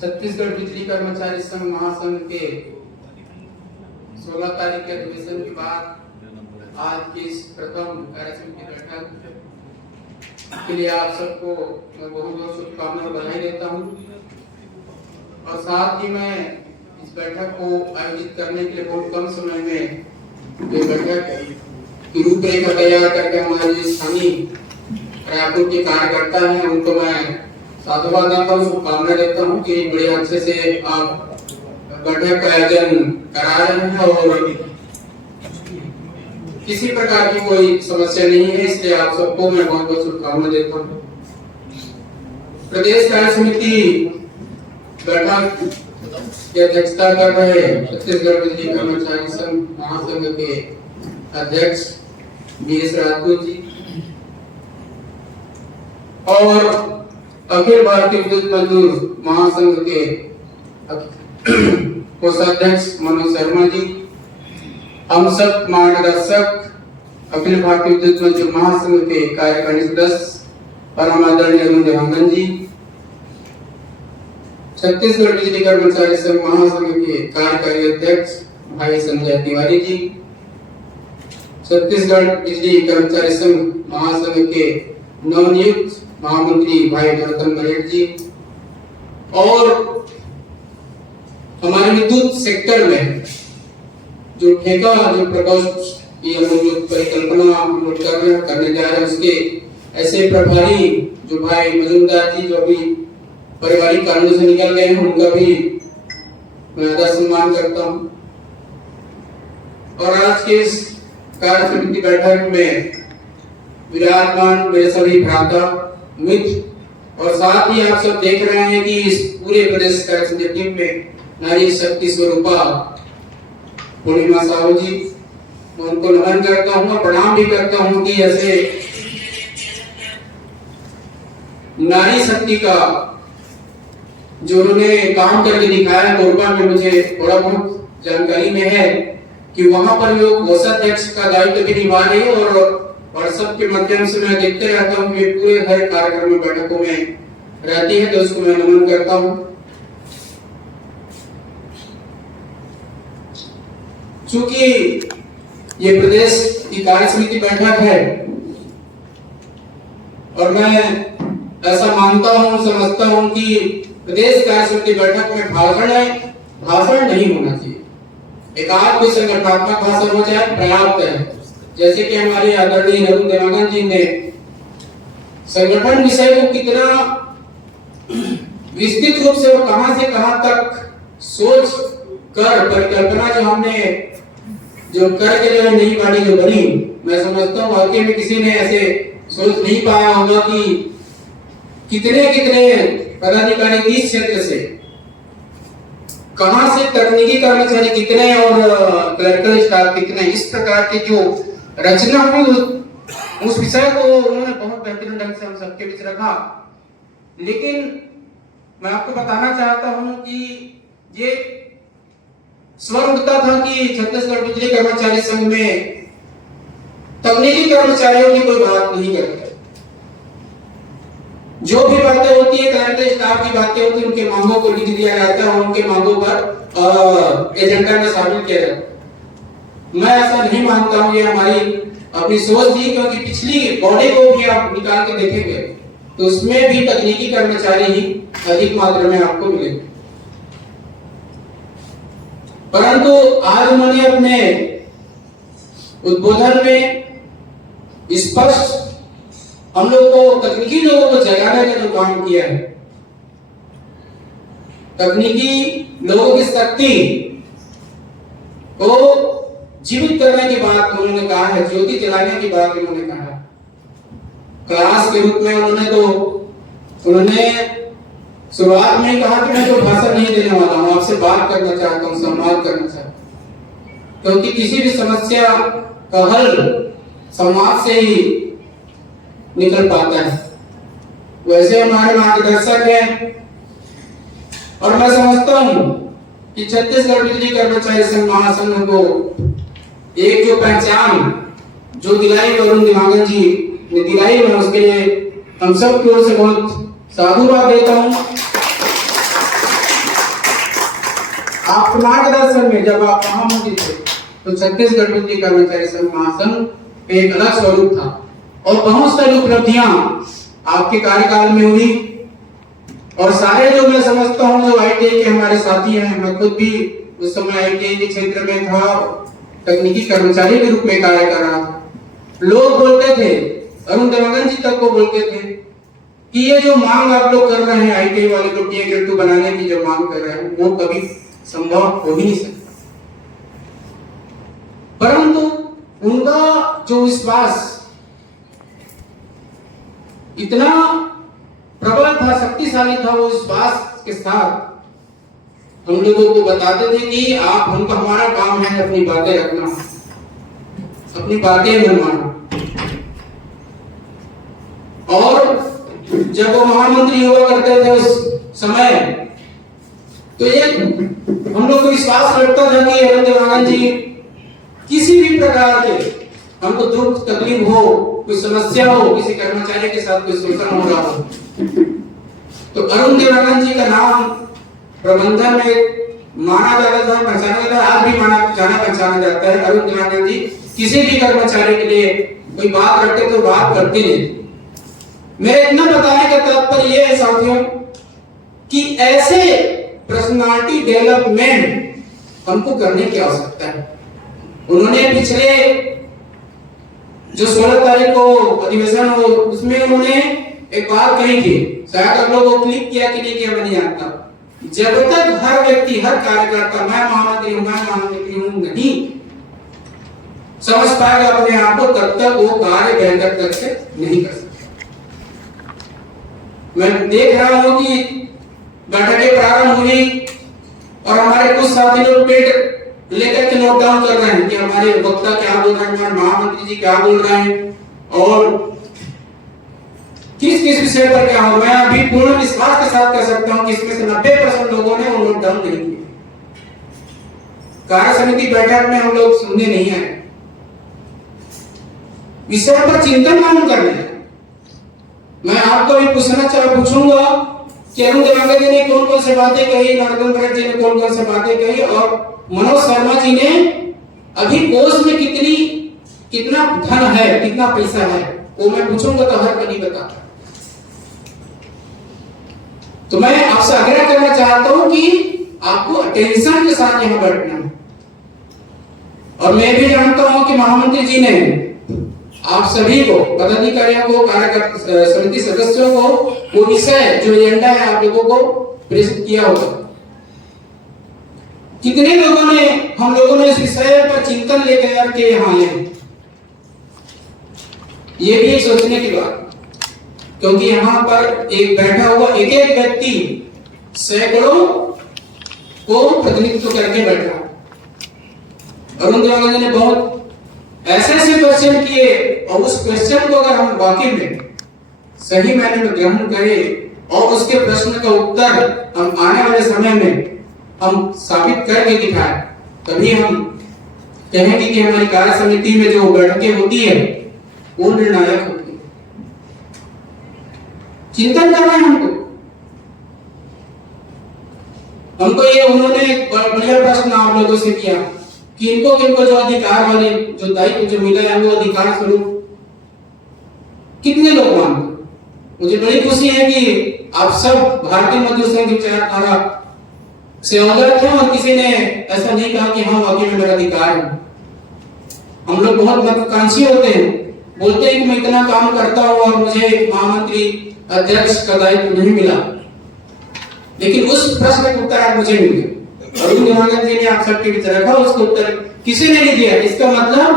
छत्तीसगढ़ बिजली कर्मचारी संघ महासंघ के 16 तारीख के अधिवेशन के बाद आज की इस प्रथम कार्यसमिति बैठक के लिए आप सबको मैं बहुत बहुत शुभकामनाएं बधाई देता हूं और साथ ही मैं इस बैठक को आयोजित करने के लिए बहुत कम समय में ये बैठक की रूपरेखा तैयार करके हमारे जो स्थानीय रायपुर के कार्यकर्ता हैं उनको मैं साधुवाद देता हूँ, शुभकामनाएं देता हूँ कि बड़े अच्छे से आप बैठक का आयोजन करा रहे हैं और किसी प्रकार की कोई समस्या नहीं है, इसलिए आप सबको मैं बहुत बहुत शुभकामनाएं देता हूँ। प्रदेश कार्य समिति बैठक की अध्यक्षता कर रहे छत्तीसगढ़ बिजली कर्मचारी संघ महासंघ के अध्यक्ष BS राजपूत जी और अखिल भारतीय विद्युत मजदूर महासंघ के कोषाध्यक्ष मनोज शर्मा जी, हम सब मार्गदर्शक अखिल भारतीय विद्युत मजदूर महासंघ के कार्यकारिणी सदस्य परम आदरणीय अरुण देवांगन जी, छत्तीसगढ़ बिजली कर्मचारी संघ महासंघ के कार्यकारी अध्यक्ष भाई संजय तिवारी जी, छत्तीसगढ़ बिजली कर्मचारी संघ महासंघ के नवनियुक्त महामंत्री भाई नरोत्तम बरेट जी और हमारे विद्युत सेक्टर में जो ठेका जो प्रकोष्ठ की हम लोग परिकल्पना हम लोग करने जा रहे हैं उसके ऐसे प्रभारी जो भाई मजूमदार जी जो अभी पारिवारिक कारणों से निकल गए हैं उनका भी मैं आदर सम्मान करता हूं और आज के इस कार्य समिति बैठक में विराजमान मेरे सभी भ्राता मित्र और साथ ही आप सब देख रहे हैं कि इस पूरे प्रदेश कार्य समिति में नारी शक्ति स्वरूपा पूर्णिमा साहू जी, मैं उनको नमन करता हूँ और प्रणाम भी करता हूँ कि ऐसे नारी शक्ति का जो उन्होंने काम करके दिखाया गोरपा में, मुझे थोड़ा बहुत जानकारी में है कि वहां पर वो कोषाध्यक्ष का दायित्व भी निभा रही है और व्हाट्सएप के माध्यम से मैं देखते रहता हूँ कि पूरे हर कार्यक्रम में बैठकों में रहती है, तो उसको मैं नमन करता हूँ। चूंकि ये प्रदेश की कार्य समिति बैठक है और मैं ऐसा मानता हूँ समझता हूँ कि प्रदेश कार्य समिति बैठक में भाषण नहीं होना चाहिए, एक आध कोई संगठनात्मक भाषण हो जाए पर्याप्त है। जैसे कि हमारे आदरणीय अरुण देवांगन जी ने संगठन विषय को कितना विस्तृत रूप से और कहां से कहां तक सोच कर परिकल्पना जो हमने जो करके जो नई वाणी जो बनी, मैं समझता हूँ वाकई में किसी ने ऐसे सोच नहीं पाया होगा कि कितने पदाधिकारी किस क्षेत्र से कहां से तकनीकी कर्मचारी कितने और क्लर्कल स्टाफ कितने, इस प्रकार की जो रचना हुई उस विषय को उन्होंने बहुत बेहतरीन ढंग से हम सबके बीच रखा। लेकिन मैं आपको बताना चाहता हूं कि ये स्वर उठता था कि छत्तीसगढ़ बिजली कर्मचारी संघ में तकनीकी कर्मचारियों की कोई बात नहीं करते, जो भी बातें होती है क्लर्कल स्टाफ की बातें होती है, उनके मांगों को लिख दिया जाता है और उनके मांगों पर एजेंडा में शामिल किया जाता है। मैं ऐसा नहीं मानता हूं, ये हमारी अपनी सोच थी, क्योंकि पिछली बॉडी को भी आप निकाल के देखेंगे तो उसमें भी तकनीकी कर्मचारी ही अधिक मात्रा में आपको मिलेंगे। परंतु आज उन्होंने अपने उद्बोधन में स्पष्ट हम लोग को तकनीकी लोगों को जगाने का जो काम किया है, तकनीकी लोगों की शक्ति को जीवित करने की बात उन्होंने कहा है, ज्योति जलाने की बात उन्होंने कहा। क्लास के रूप में उन्होंने शुरुआत में कहा कि मैं तो भाषण नहीं देने वाला हूं, आपसे बात करना चाहता हूं, संवाद करना चाहता हूं, क्योंकि किसी भी समस्या का हल संवाद से ही निकल पाता है। वैसे हमारे मार्गदर्शक हैं और मैं समझता हूं कि छत्तीसगढ़ बिजली कर्मचारी संघ महासंघ को एक जो पहचान जो दिलाई अरुण देवांगन जी ने दिलाई, मैं उसके लिए हम सब की ओर से बहुत साधुवाद देता हूं। आपके मार्गदर्शन में जब आप महामंत्री थे तो छत्तीसगढ़ बिजली कर्मचारी संघ महासंघ एक अलग स्वरूप था और बहुत सारी उपलब्धियां आपके कार्यकाल में हुई। और सारे जो मैं समझता हूँ जो आईटीआई के हमारे साथी हैं, मैं खुद भी उस समय आईटीआई के क्षेत्र में था, तकनीकी कर्मचारी के रूप में कार्य कर रहा था। लोग बोलते थे, अरुण देवांगन जी तक को बोलते थे कि ये जो मांग आप लोग कर रहे हैं आईटीआई वाले को टीए ग्रेड 2 बनाने की जो मांग कर रहे हैं वो कभी संभव हो ही नहीं सकता। परंतु उनका जो विश्वास इतना प्रबल था, शक्तिशाली था, वो विश्वास के साथ हम लोगों को बताते थे कि आप हमको हमारा काम है अपनी बातें रखना, अपनी बातें मनवाना। और जब वो महामंत्री हुआ करते थे उस समय तो ये हम लोग को विश्वास रखता था कि अरुण देवांगन जी किसी भी प्रकार के हमको दुख तकलीफ हो, कोई समस्या हो, किसी कर्मचारी के साथ कोई शोषण हो रहा हो तो अरुण देवांगन जी का नाम प्रबंधन में माना जाता था, पहचाना जाता है, आज भी जाना पहचाना जाता है। अरुण देवांगन जी किसी भी कर्मचारी के लिए कोई बात रखते तो बात करते नहीं। मेरे इतना बताने का तात्पर्य यह है साथियों कि ऐसे पर्सनालिटी डेवलपमेंट हमको करने की आवश्यकता है। उन्होंने पिछले जो 16 तारीख को अधिवेशन हो उसमें उन्होंने एक बात कही थी, शायद आप लोगों को क्लिक किया कि नहीं किया मैं नहीं जानता। जब तक हर व्यक्ति, हर कार्यकर्ता मैं महामंत्री हूं नहीं समझ पाएगा अपने आप को, तब तक वो कार्य बेहतर तक से नहीं कर सकता। मैं देख रहा हूं कि बैठकें प्रारंभ हुई और हमारे कुछ साथी लोग पेट लेकर के नोट डाउन कर रहे हैं कि हमारे वक्ता क्या बोल रहे हैं, हमारे महामंत्री जी क्या बोल रहे हैं और किस किस विषय पर क्या हो। मैं अभी पूर्ण विश्वास के साथ कह सकता हूं कि इसमें से 90% लोगों ने वो नोट डाउन नहीं किया। कार्य समिति बैठक में हम लोग सुनने नहीं आए, विषय पर चिंतन मालूम करने। मैं आपको भी पूछूंगा कि अरुण देवांगन जी ने कौन कौन सी बातें कही, नरोत्तम भरत जी ने कौन कौन सी बातें कही और मनोज शर्मा जी ने अभी कोष में कितना धन है, कितना पैसा है, वो मैं पूछूंगा तो हर कोई नहीं बताता। तो मैं आपसे आग्रह करना चाहता हूं कि आपको अटेंशन के साथ यहां बैठना है। और मैं भी जानता हूं कि महामंत्री जी ने आप सभी को, पदाधिकारियों को, कार्यकर्ता समिति सदस्यों को वो विषय जो एजेंडा है आप लोगों को प्रेषित किया होगा। कितने लोगों ने, हम लोगों ने इस विषय पर चिंतन लेकर के यहाँ आए, ये भी एक सोचने की बात, क्योंकि यहाँ पर एक बैठा हुआ एक एक व्यक्ति सैकड़ों को प्रतिनिधित्व करके बैठा। अरुण देवांगन जी ने बहुत ऐसे क्वेश्चन किए और उस क्वेश्चन को अगर हम वाकई में सही मायने में ग्रहण करें और उसके प्रश्न का उत्तर हम आने वाले समय में हम साबित करके दिखाएं, तभी हम कहेंगे कि हमारी कार्य समिति में जो बैठकें होती है वो निर्णायक होती है। चिंतन करना है हमको ये उन्होंने एक बढ़िया प्रश्न आप लोगों से किया कि इनको जो अधिकार वाले जो दायित्व जो मिला है वो अधिकार स्वरूप कितने लोग मानते। मुझे बड़ी खुशी है कि आप सब भारतीय मजदूर संघ विचारधारा से अवगत हैं और किसी ने ऐसा नहीं कहा कि हाँ वाकई में मेरा अधिकार है। हम लोग बहुत महत्वाकांक्षी होते हैं, बोलते हैं कि मैं इतना काम करता हूँ और मुझे महामंत्री अध्यक्ष का दायित्व नहीं मिला, लेकिन उस प्रश्न का उत्तर आज मुझे मिल गया। अरुण देवांगन जी ने आप सबके बीच रखा, उसका उत्तर किसी ने नहीं दिया। इसका मतलब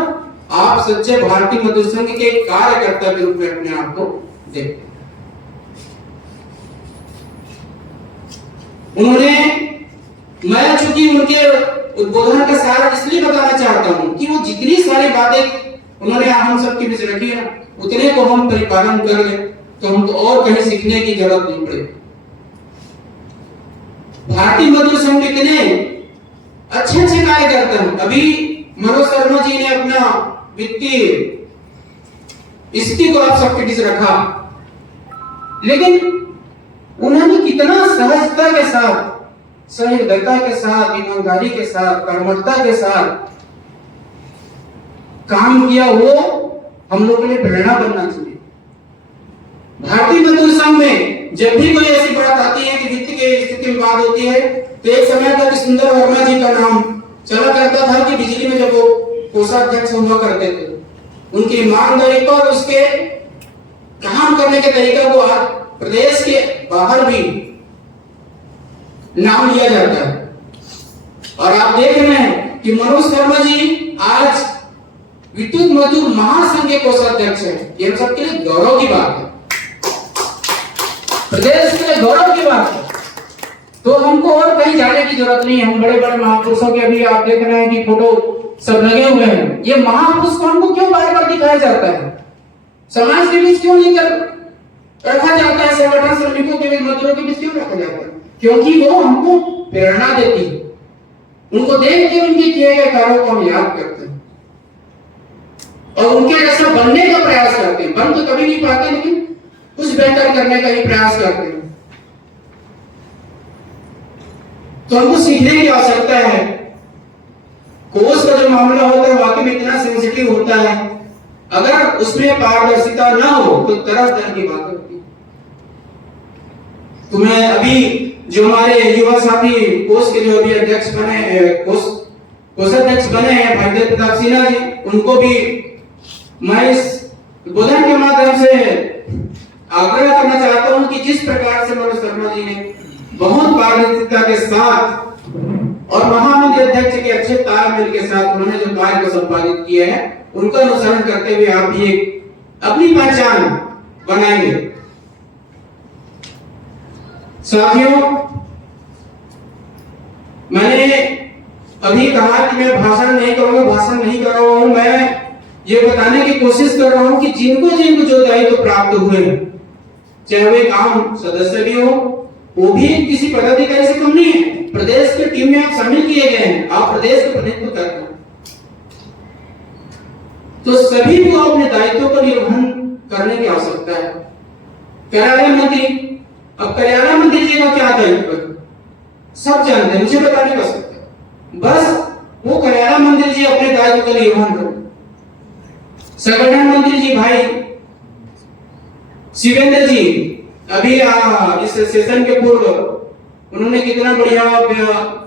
आप सच्चे भारतीय मजदूर संघ के कार्यकर्ता के रूप में अपने आप को देखते। उन्होंने, मैं चूंकि उनके उद्बोधन का सार इसलिए बताना चाहता हूं कि वो जितनी सारी बातें उन्होंने हम सबके बीच रखी है उतने को हम परिपालन कर ले तो हमको और कहीं सीखने की जरूरत नहीं पड़ेगी। भारतीय मजदूर संघ इतने अच्छे अच्छे कार्य करते हैं। अभी मनोज शर्मा जी ने अपना वित्तीय स्थिति को आप सबके बीच रखा, लेकिन उन्होंने कितना सहजता के साथ सहृदयता के साथ, ईमानदारी के साथ, कर्मठता के साथ काम किया, वो हम लोग के लिए प्रेरणा बनना चाहिए। भारतीय मजदूर संघ में जब भी कोई ऐसी बात आती है कि वित्त की स्थिति में बात होती है, तो एक समय तक सुंदर वर्मा जी का नाम चला करता था कि बिजली में जब वो कोषाध्यक्ष हुआ करते थे, उनकी ईमानदारी पर, उसके काम करने के तरीका को आज प्रदेश के बाहर भी नाम लिया जाता है। और आप देख रहे हैं कि मनोज शर्मा जी आज विद्युत मजदूर महासंघ के कोषाध्यक्ष हैं। ये सबके लिए गौरव की बात है, प्रदेश के लिए गौरव की बात है। तो हमको और कहीं जाने की जरूरत नहीं है। हम बड़े बड़े महापुरुषों के अभी आप देख रहे हैं कि फोटो सब लगे हुए हैं। ये महापुरुष को हमको क्यों बार बार दिखाया जाता है, समाज के बीच क्यों नहीं रखा जाता है, संगठन श्रमिकों के बीच, मजदूरों के बीच क्यों रखा जाता है? क्योंकि वो हमको प्रेरणा देती है, उनको देख के उनके किए गए कार्यों को हम याद करते हैं और उनके जैसा बनने का प्रयास करते हैं। बन तो कभी नहीं पाते, लेकिन कुछ बेहतर करने का ही प्रयास करते हैं। तो हमको सीखने की आवश्यकता है। कोर्स का जो मामला होता है वाकई में इतना सेंसिटिव होता है, अगर उसमें पारदर्शिता ना हो तो तरह तरह की बातें होती है। तो मैं अभी जो हमारे युवा साथी कोर्स के जो अभी अध्यक्ष बने, कोषाध्यक्ष बने हैं भाई प्रताप सिन्हा जी, उनको भी मैं इस उद्बोधन के माध्यम से आग्रह करना चाहता हूं कि जिस प्रकार से मनोज शर्मा जी ने बहुत पारदर्शिता के साथ और महामंत्री अध्यक्ष के अच्छे तालमेल के साथ उन्होंने जो कार्य को संपादित किया है, उनका अनुसरण करते हुए आप भी एक अपनी पहचान बनाएंगे। साथियों, मैंने अभी कहा कि मैं भाषण नहीं कर रहा हूं, मैं ये बताने की कोशिश कर रहा हूं कि जिनको जो दायित्व प्राप्त हुए हैं, चाहे वे काम सदस्य भी हो, वो भी किसी पदाधिकारी से कम नहीं है। प्रदेश की टीम में आप शामिल किए गए हैं, आप प्रदेश का प्रतिनिधित्व करते हैं, तो सभी को अपने दायित्वों का निर्वहन करने की आवश्यकता है। कार्यालय मंत्री, अब कार्यालय मंत्री जी का क्या दायित्व है सब जानते हैं, मुझे बताने का आवश्यकता है। बस वो कार्यालय मंत्री जी अपने दायित्व का निर्वहन करें। संगठन मंत्री जी भाई शिवेंद्र जी अभी इस सेशन के पूर्व उन्होंने कितना बढ़िया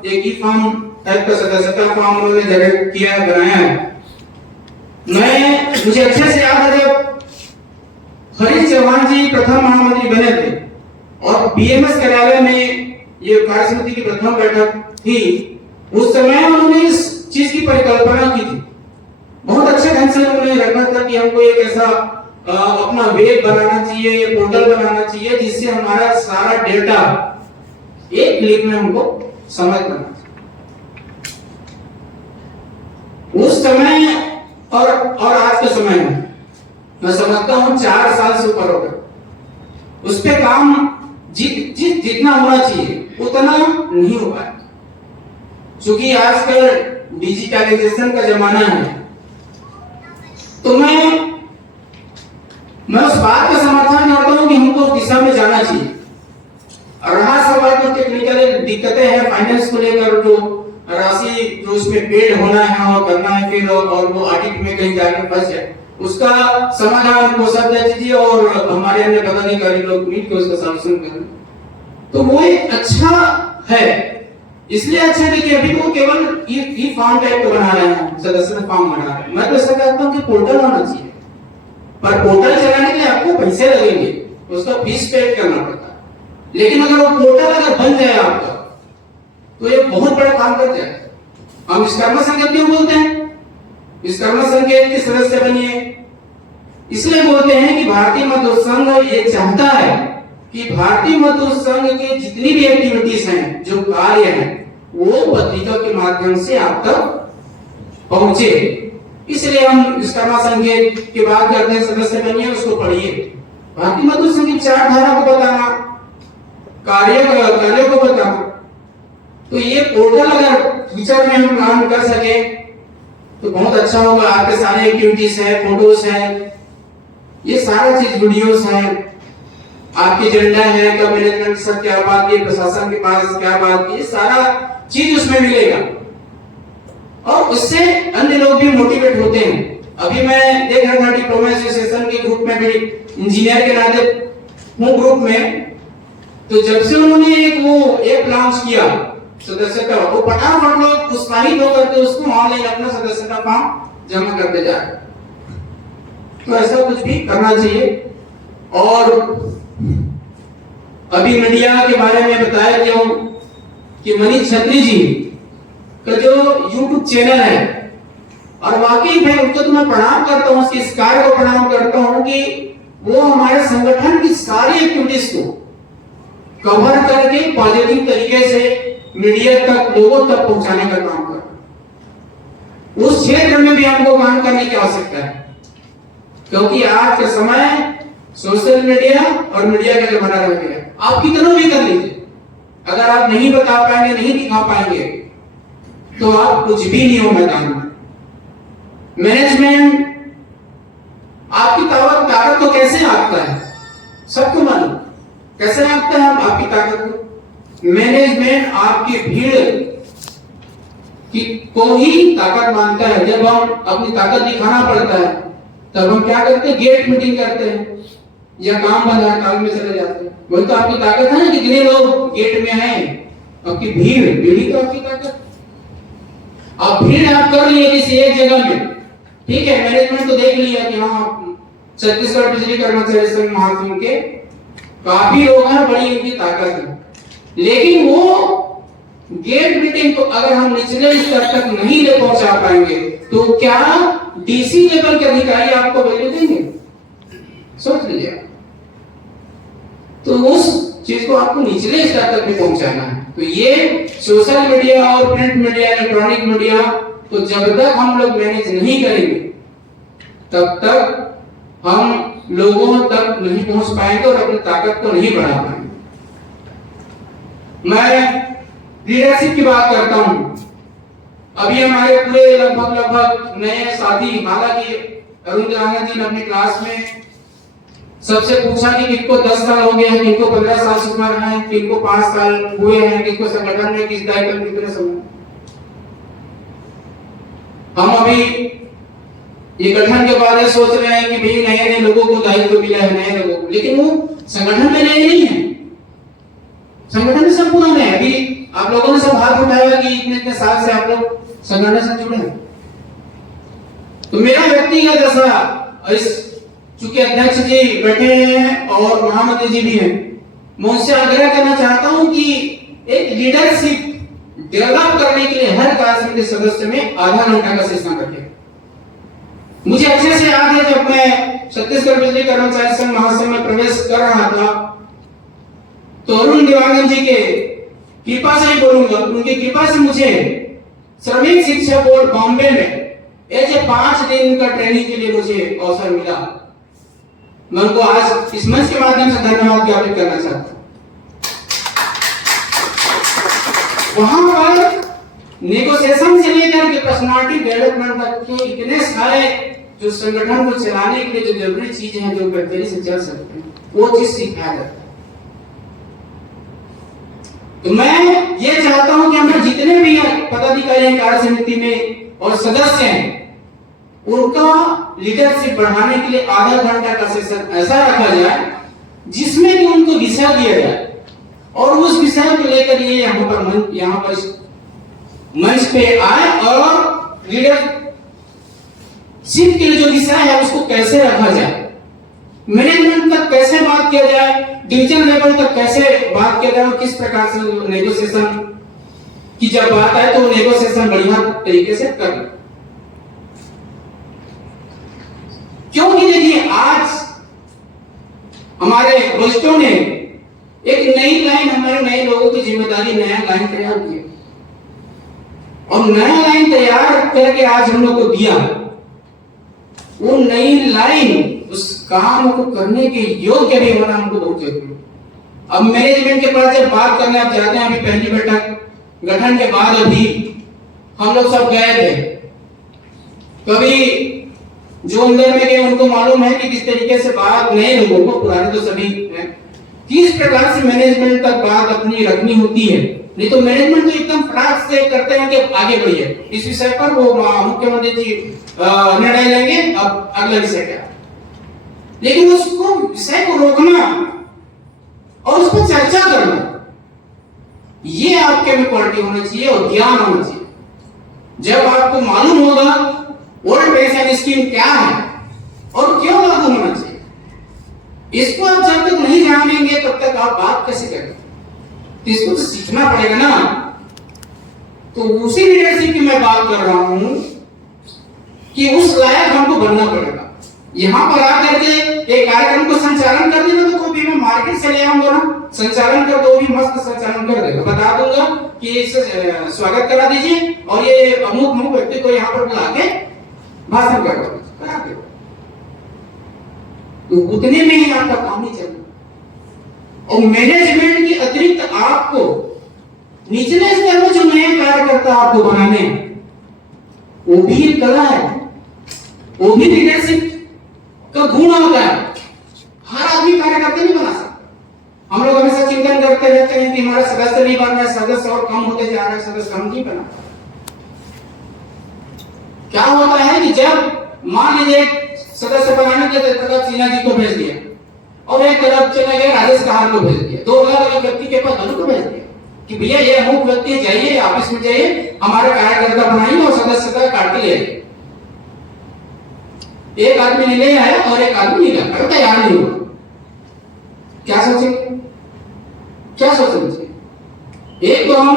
एक ही फॉर्म टाइप का सदस्यता फॉर्म उन्होंने जनरेट किया है, बनाया है। मुझे अच्छे से याद है जब हरीश चौहान जी प्रथम महामंत्री बने थे और बीएमएस कार्यालय में ये कार्य समिति की प्रथम बैठक थी, उस समय उन्होंने इस चीज की परिकल्पना की थी। बहुत अच्छे ढंग से उन्होंने रखा था कि हमको एक ऐसा अपना वेब बनाना चाहिए, पोर्टल बनाना चाहिए जिससे हमारा सारा डेटा एक क्लिक में हमको समझ पाना। उस समय और आज के समय में मैं समझता हूं 4 साल से ऊपर हो गया। उस पे काम जितना होना चाहिए उतना नहीं हो पाया, क्योंकि आजकल डिजिटलाइजेशन का जमाना है। तो मैं उस बात का समर्थन करता हूं कि हमको उस दिशा में जाना चाहिए। और रहा सवाल जो टेक्निकल दिक्कतें हैं फाइनेंस को लेकर, जो राशि जो उसमें पेड होना है और करना है फिर, और वो ऑडिट में कहीं जाके फंस जाए, उसका समाधान कोषाध्यक्ष जी और हमारे अन्य पदाधिकारी लोग मिल के उसका सॉल्यूशन करें, तो वो एक अच्छा है। इसलिए अच्छा है कि अभी वो केवल ई फॉर्म टाइप का बना रहे हैं, सदस्य फॉर्म बना रहे हैं। मैं तो ऐसा कहता हूं कि पोर्टल होना चाहिए, पर पोर्टल चलाने के लिए आपको पैसे लगेंगे, उसका फीस पे करना पड़ता है। लेकिन अगर वो पोर्टल अगर बन जाए आपका, तो ये बहुत बड़ा काम कर जाएगा। हम विश्वकर्मा संघ क्यों बोलते हैं? विश्वकर्मा संघ के सदस्य बनिए, इसलिए बोलते हैं कि भारतीय मजदूर संघ ये चाहता है कि भारतीय मजदूर संघ के जितनी भी एक्टिविटीज हैं, जो कार्य हैं, वो पत्रिका के माध्यम से आप तक पहुंचे। इसलिए हम विश्वकर्मा संघ की बात करते हैं, सदस्य बनिए, उसको पढ़िए। भारतीय मजदूर संघ की विचारधारा को बताना, कार्यों को बताना। तो ये पोर्टल अगर फ्यूचर में हम काम कर सके तो बहुत अच्छा होगा। आपके सारे एक्टिविटीज है, फोटोज है, ये सारा चीज वीडियोस है, आपकी एजेंडा है, कब मैनेजमेंट के साथ क्या बात की, प्रशासन के पास क्या बात की, सारा चीज उसमें मिलेगा और उससे अन्य लोग भी मोटिवेट होते हैं। अभी मैं देख रहा था डिप्लोमा एसोसिएशन के ग्रुप में भी, इंजीनियर के नाते हूँ ग्रुप में, तो जब से उन्होंने एक लॉन्च किया सदस्यता, वो फटाफट लोग उत्साहित होकर के उसको ऑनलाइन अपना सदस्यता फॉर्म जमा करते जा रहे। तो ऐसा कुछ भी करना चाहिए। और अभी मीडिया के बारे में बताया गया कि मनीष छत्री जी का जो YouTube चैनल है, और वाकई मैं उनको तो मैं प्रणाम करता हूँ, उसके इस कार्य को प्रणाम करता हूँ कि वो हमारे संगठन की सारी एक्टिविटीज को कवर करके पॉजिटिव तरीके से मीडिया तक, लोगों तक पहुंचाने का काम कर रहा है। उस क्षेत्र में भी हमको काम करने की आवश्यकता है, क्योंकि आज के समय सोशल मीडिया और मीडिया का जमाना रह गया। आप कितना भी कर लीजिए, अगर आप नहीं बता पाएंगे, नहीं दिखा पाएंगे, तो आप कुछ भी नहीं हो मैदान में। मैनेजमेंट आपकी ताकत तो कैसे आंकता है, सबको मालूम कैसे आंकता है आपकी ताकत को। मैनेजमेंट आपकी भीड़ को ही ताकत मानता है। जब हम अपनी ताकत दिखाना पड़ता है तब हम क्या करते हैं, गेट मीटिंग करते हैं या काम बंद हड़ताल में चले जाते हैं। वही तो आपकी ताकत है ना, कितने लोग गेट में आए, आपकी भीड़ ही तो आपकी ताकत। अब भीड़ आप कर लिए किसी एक जगह में, ठीक है, मैनेजमेंट तो देख लिया कि हाँ छत्तीसगढ़ बिजली कर्मचारी संघ महासंघ के काफी लोग हैं, बड़ी इनकी ताकत है, लेकिन वो गेट मीटिंग को अगर हम निचले स्तर तक नहीं ले पहुंचा पाएंगे तो क्या डीसी लेवल के अधिकारी आपको वैल्यू देंगे? सोच लीजिए। तो उस चीज को आपको निचले स्तर तक भी पहुंचाना है। तो ये सोशल मीडिया और प्रिंट मीडिया, इलेक्ट्रॉनिक मीडिया, तो जब तक हम लोग मैनेज नहीं करेंगे तब तक हम लोगों तक नहीं पहुंच पाएंगे और अपनी ताकत को नहीं बढ़ा पाएंगे। मैं लीडरशिप की बात करता हूं। अभी हमारे पूरे लगभग नए साथी, हालांकि अरुण देवानंद जी ने अपनी क्लास में सबसे पूछा कि किनको 10 साल हो गए हैं, किनको 15 साल से उम्र है, किनको 5 साल हुए हैं, किनको संगठन में किस दायित्व में कितने समय। हम अभी ये गठन के बारे में सोच रहे हैं कि भाई नए नए लोगों को दायित्व मिला है, नए लोगों को, लेकिन वो संगठन में नए नहीं है, संगठन में सब पुराने हैं। अभी आप लोगों ने सब हाथ उठाया कि इतने साल से आप लोग संगठन से जुड़े हैं। तो मेरा व्यक्तिगत ऐसा, इस चूंकि अध्यक्ष जी बैठे हैं और महामंत्री जी भी हैं, मैं उनसे आग्रह करना चाहता हूं कि एक लीडरशिप डेवलप करने के लिए हर कार्य समिति सदस्य में आधा घंटा का सेशन रखें। मुझे अच्छे से याद है जब मैं छत्तीसगढ़ बिजली कर्मचारी संघ महासंघ में प्रवेश कर रहा था, तो अरुण देवानंद जी के कृपा से ही बोलूंगा, उनकी कृपा से मुझे श्रमिक शिक्षा बोर्ड बॉम्बे में ऐसे 5 दिन का ट्रेनिंग के लिए मुझे अवसर मिला। मैं उनको आज इस मंच के माध्यम से धन्यवाद ज्ञापित करना चाहता हूं। वहां पर नेगोशिएशन से लेकर के पर्सनालिटी डेवलपमेंट तक के इतने सारे जो संगठन को चलाने के लिए जो जरूरी चीजें हैं, जो बेहतरी से चल सकते हैं, वो चीज सिखाया जाता है। तो मैं ये चाहता हूं कि हमें जितने भी पदाधिकारी हैं कार्य समिति में और सदस्य हैं, उनका लीडरशिप बढ़ाने के लिए आधा घंटा का सेशन ऐसा रखा जाए जिसमें कि उनको विषय दिया जाए और उस विषय को लेकर ये यहाँ पर मंच पे आए और लीडरशिप के लिए जो विषय है उसको कैसे रखा जाए, मैनेजमेंट तक कैसे बात किया जाए, डिवीजन लेवल तक कैसे बात किया जाए और किस प्रकार से नेगोशिएशन की जब बात आए तो नेगोशिएशन बढ़िया तरीके से करना। क्योंकि देखिए आज हमारे वरिष्ठों ने एक नई लाइन हमारे नए लोगों की जिम्मेदारी नया लाइन तैयार किया और नया लाइन तैयार करके आज हम लोग को दिया। वो नई लाइन उस काम को करने के योग्य भी होना हमको बहुत जरूरी है। अब मैनेजमेंट के पास जब बात करने आप जाते हैं, अभी पहली बैठक गठन के बाद अभी हम लोग सब गए थे, कभी जो अंदर में गए उनको मालूम है कि किस तरीके से बात नए लोगों को, पुराने तो सभी हैं, किस प्रकार से मैनेजमेंट तक बात अपनी रखनी होती है। नहीं तो मैनेजमेंट तो एकदम फटाक से करते हैं कि आगे बढ़िए, इस विषय पर वो मुख्यमंत्री जी निर्णय लेंगे, अब अगला विषय क्या। लेकिन उसको विषय को रोकना और उस पर चर्चा करना, ये आपके में क्वालिटी होना चाहिए और ज्ञान होना चाहिए। जब आपको मालूम होगा ओल्ड पेंशन स्कीम क्या है और क्यों लागू होना चाहिए, इसको आप जब तक नहीं जानेंगे तब तक आप बात कैसे करेंगे। इसको तो सीखना पड़ेगा ना। तो उसी लीडरशिप की मैं बात कर रहा हूं कि उस लायक हमको बनना पड़ेगा। यहां पर आकर के एक कार्यक्रम को संचालन कर देना तो कोई भी मैं मार्केट से ले आऊंगा ना, संचालन कर दो, भी मस्त संचालन कर देगा, बता दूंगा कि इसे स्वागत करा दीजिए और ये अमुक व्यक्ति को यहाँ पर बुला के भाषण करा दो, तो उतने में ही आपका काम नहीं चलना। और मैनेजमेंट के अतिरिक्त आपको निचले स्तर में जो नए कार्यकर्ता आपको बनाने, वो भी एक कला है, वो भी लीडरशिप का गुण होता है। हर आदमी कार्यकर्ता नहीं बना सकता। हम लोग हमेशा चिंतन करते रहते हैं कि हमारा सदस्य नहीं बन रहा है, सदस्य और कम होते जा रहे हैं, सदस्य हम नहीं बना। क्या होता है कि जब मान लीजिए सदस्य बनाने के तरफ सिन्हा जी को भेज दिया और एक तरफ चला गया राजेश कहार को भेज दिया, दो अलग व्यक्ति के पास दोनों को भेज दिया कि भैया ये अमुक व्यक्ति जाइए ऑफिस में जाइए, हमारे कार्यकर्ता बनाइए और सदस्यता काट के ले। एक आदमी ने ले आया और एक आदमी नहीं लाया, तैयार नहीं हुआ। क्या सोचेंगे, क्या सोचेंगे? एक तो हम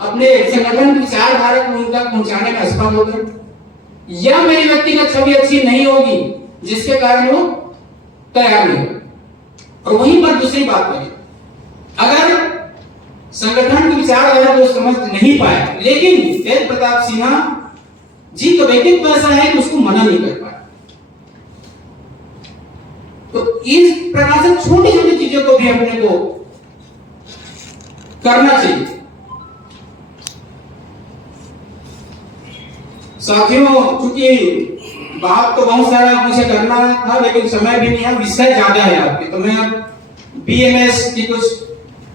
अपने संगठन की विचारधारा को उन तक पहुंचाने में असफल हो गए, या मेरी व्यक्तिगत छवि अच्छी नहीं होगी जिसके कारण वो तैयार नहीं हो। और वहीं पर दूसरी बात करें, अगर संगठन की विचारधारा को समझ नहीं पाया, लेकिन तेज प्रताप सिन्हा जी का व्यक्तित्व ऐसा है कि उसको मना नहीं कर पाया। तो इस प्रकार से छोटी छोटी चीजों को भी अपने को करना चाहिए। साथियों, चूंकि बात तो बहुत सारा मुझे करना था लेकिन समय भी नहीं है, विषय ज्यादा है आपके, तो मैं अब बीएमएस की कुछ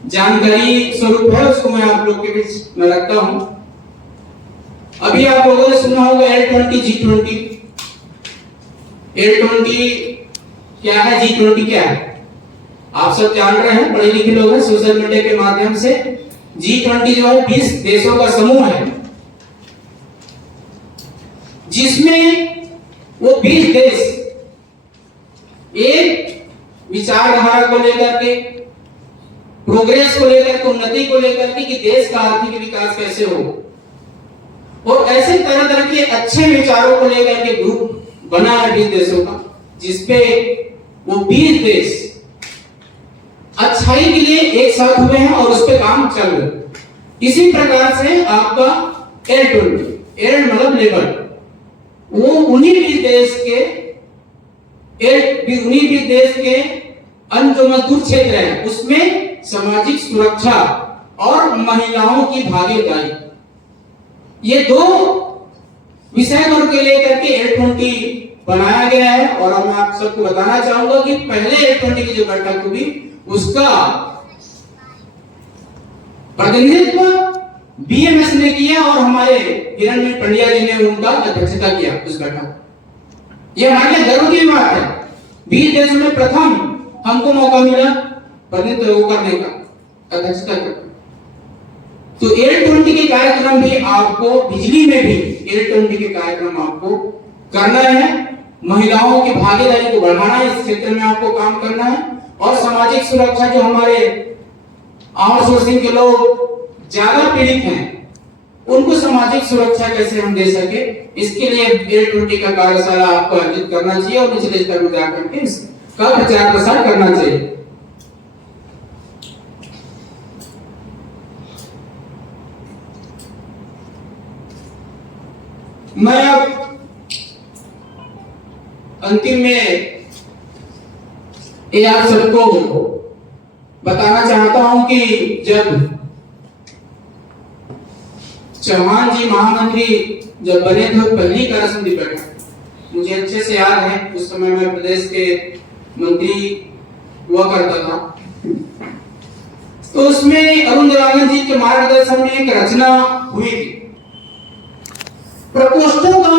जानकारी स्वरूप है उसको मैं आप लोग के बीच में रखता हूं। अभी आप लोगों ने सुना होगा L20 G20। L20 क्या है, G20 क्या है, आप सब जान रहे हैं, पढ़े लिखे लोग हैं, सोशल मीडिया के माध्यम से। G20 जो है 20 देशों का समूह है जिसमें वो 20 देश एक विचारधारा को लेकर के, प्रोग्रेस को लेकर के, उन्नति को लेकर के कि देश का आर्थिक विकास कैसे हो, और ऐसे तरह तरह के अच्छे विचारों को लेकर के ग्रुप बना है 20 देशों का, जिसपे वो 20 देश अच्छाई के लिए एक साथ हुए हैं और उस पे काम चल रहे हैं। इसी प्रकार से आपका L20, L मतलब लेबर, वो उन्हीं 20 देश के अन्य जो मजदूर क्षेत्र है उसमें सामाजिक सुरक्षा और महिलाओं की भागीदारी, ये दो विषय को लेकर के L20 बनाया गया है। और मैं आप सबको बताना चाहूंगा कि पहले L20 की जो बैठक हुई उसका प्रतिनिधित्व बीएमएस ने किया और हमारे हिरण्मय पंड्या जी ने उनका अध्यक्षता किया उस बैठक। यह हमारे लिए गर्व की बात है, 20 देशों में प्रथम हमको मौका मिला प्रतिनिधित्व करने का, अध्यक्षता करने। तो L20 के कार्यक्रम भी आपको, बिजली में भी L20 के कार्यक्रम आपको करना है, महिलाओं की भागीदारी को बढ़ाना है, इस क्षेत्र में आपको काम करना है, और सामाजिक सुरक्षा, जो हमारे आउटसोर्सिंग के लोग ज्यादा पीड़ित हैं उनको सामाजिक सुरक्षा कैसे हम दे सके, इसके लिए L20 का कार्यशाला आपको आयोजित करना चाहिए और निचले स्तर में जाकर के इसका प्रचार प्रसार करना चाहिए। मैं अब अंतिम में ये आप सबको बताना चाहता हूं कि जब चौहान जी महामंत्री जब बने थे पहली कार्यसमिति बैठक, मुझे अच्छे से याद है, उस समय मैं प्रदेश के मंत्री हुआ करता था। तो उसमें अरुण दलाल जी के मार्गदर्शन में एक रचना हुई थी। प्रकोष्ठों का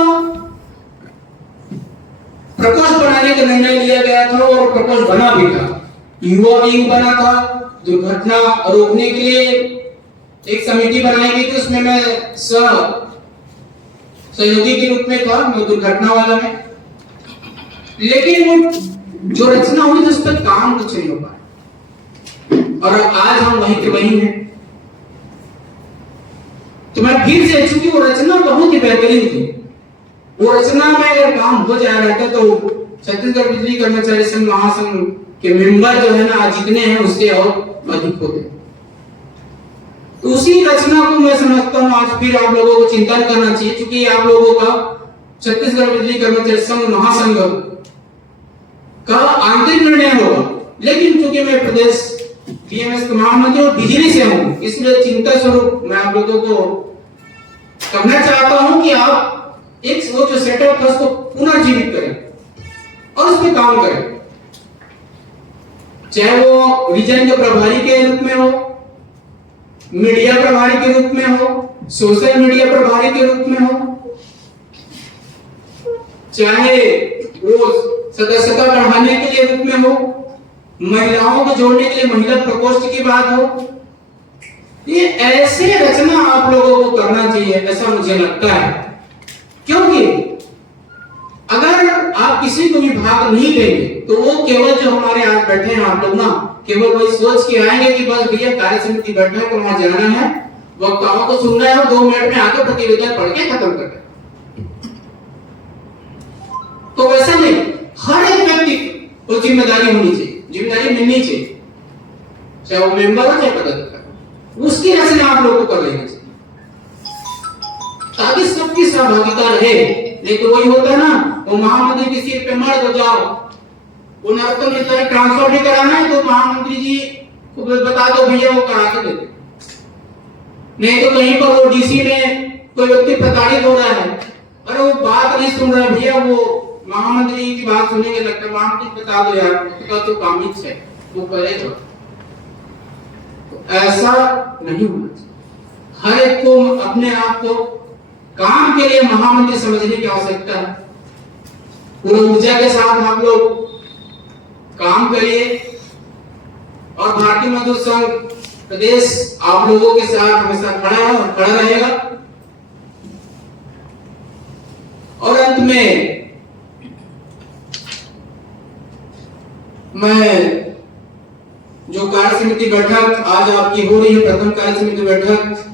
प्रकोष्ठ बनाने का निर्णय लिया गया था और प्रकोष्ठ बना भी था। युवा विंग बना था। दुर्घटना रोकने के लिए एक समिति बनाई गई थी, उसमें मैं सहयोगी के रूप में था, मैं दुर्घटना वाला में। लेकिन वो जो रचना हुई थी उस पर काम कुछ नहीं हो पाया और आज हम वहीं के वहीं हैं। तो मैं फिर से, चूंकि वो रचना बहुत ही बेहतरीन थी, वो रचना में अगर काम हो जाया रहता तो छत्तीसगढ़ बिजली कर्मचारी संघ महासंघ के मेंबर जो है ना जितने हैं उससे और अधिक होते। तो उसी रचना को मैं समझता हूँ आज फिर आप लोगों को चिंतन करना चाहिए, क्योंकि आप लोगों का छत्तीसगढ़ बिजली कर्मचारी संघ महासंघ का आंतरिक निर्णय होगा। लेकिन चूंकि मैं प्रदेश बीएमएस का महामंत्री और बिजली से हूं, इसलिए चिंता स्वरूप मैं आप लोगों को करना चाहता हूं कि आप एक वो जो सेटअप था उसको पुनर्जीवित करें और उस पर काम करें, चाहे वो रीजन के प्रभारी के रूप में हो, मीडिया प्रभारी के रूप में हो, सोशल मीडिया प्रभारी के रूप में हो, चाहे वो सदस्यता बढ़ाने के लिए रूप में हो, महिलाओं को जोड़ने के लिए महिला प्रकोष्ठ की बात हो। ये ऐसे रचना आप लोगों को करना चाहिए, ऐसा मुझे लगता है। क्योंकि अगर आप किसी को भी भाग नहीं देंगे तो वो केवल जो हमारे आज बैठे हैं आप लोग ना, केवल वही सोच के आएंगे कि बस भैया कार्य समिति बैठक को वहां जाना है, वक्ताओं को सुनना है और 2 मिनट में आके प्रतिवेदन पढ़ के खत्म कर दें। तो वैसा नहीं, हर एक व्यक्ति को जिम्मेदारी होनी चाहिए, जिम्मेदारी मिलनी चाहिए, चाहे वो मेंबर हो चाहे पदाधिकारी, उसकी रचना आप लोग को कर लेनी चाहिए ताकि सबकी सहभागिता रहे। नहीं तो वही होता है ना, वो महामंत्री के सिर पे मर्द हो जाओ, वो नरोत्तम मिश्रा ट्रांसफर भी कराना है तो महामंत्री जी को बता दो भैया वो करा के दे दे। नहीं तो कहीं पर वो डीसी में कोई व्यक्ति प्रताड़ित हो रहा है, अरे वो बात नहीं सुन रहा भैया, वो महामंत्री की बात सुनेंगे, लगता है महामंत्री बता दो यार उसका तो काम ही है वो करेगा। तो ऐसा नहीं होना चाहिए। हर एक को अपने आप को काम के लिए महामंत्री समझने की आवश्यकता है। पूरी ऊर्जा के साथ आप लोग काम करिए और भारतीय मजदूर संघ प्रदेश आप लोगों के साथ हमेशा खड़ा है और खड़ा रहेगा। और अंत में मैं जो कार्य समिति बैठक आज आपकी हो रही है, प्रथम कार्य समिति बैठक,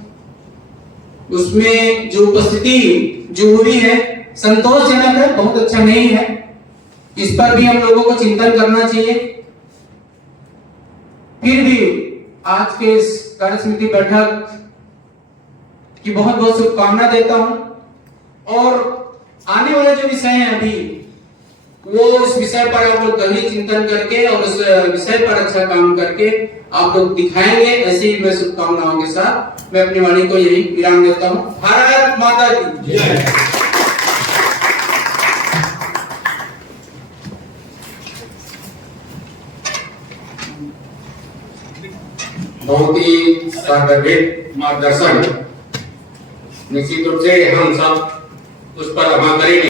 उसमें जो उपस्थिति जो हुई है संतोषजनक है, बहुत अच्छा नहीं है। इस पर भी हम लोगों को चिंतन करना चाहिए। फिर भी आज के इस कार्य समिति बैठक की बहुत बहुत शुभकामना देता हूं और आने वाले जो विषय हैं अभी वो इस विषय पर आप लोग गहरी चिंतन करके और उस विषय पर अच्छा काम करके आप लोग दिखाएंगे। ऐसी मैं शुभकामनाओं के साथ मैं अपनी वाणी को यही विराम देता हूँ। भारत माता की जय। बहुत ही सार्वभौमिक मार्गदर्शन निश्चित रूप से हम सब उस पर अमल करेंगे।